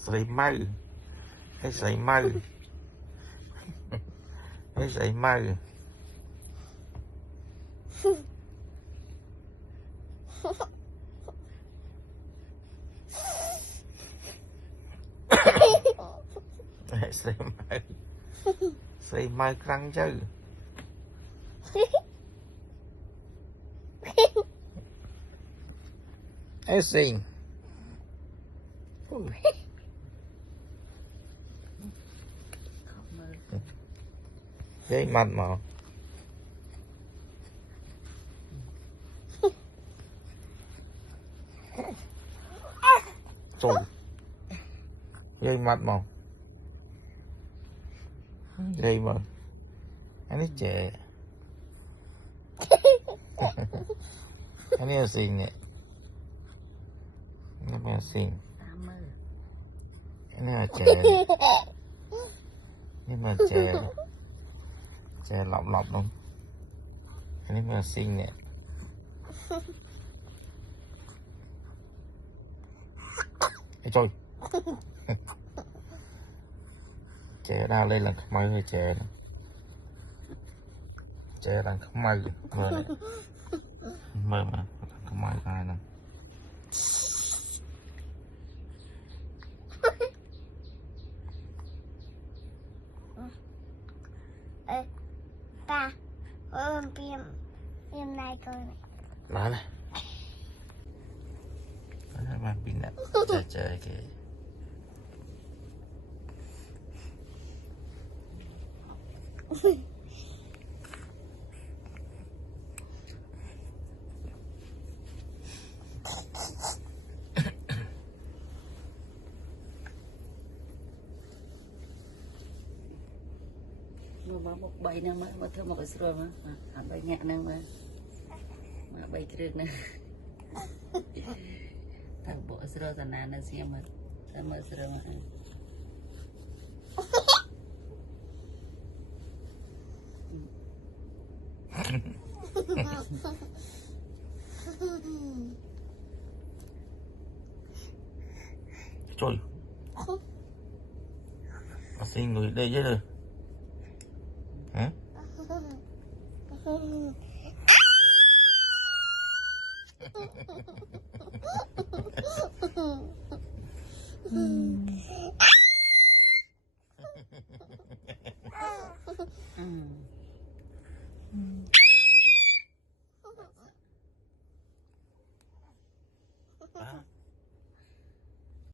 Sấy mau. Hãy sấy mau. Hãy sấy mau. Hãy sấy mau. Sấy mau căng chứ. Hãy xinh. Cái mặt mà trời dây mặt mà dây mà anh ấy trẻ anh ấy xinh nhỉ anh ấy xinh anh ấy trẻ nhưng mà trẻ trẻ lọc lọc không anh ấy xinh nhỉ ê trời trẻ ra lên là không mấy trẻ này. Trẻ đang không may mơ này mơ mà không may ai nè ba phim này coi đó này đó mà pin nè chơi kìa mà một bay nè mà thưa một cái rồi mà bay nhẹ nè mà bay kêu nè thằng bộ rồi tao nè nó xem mà tao mở rồi mà trời xinh người đây chứ rồi hả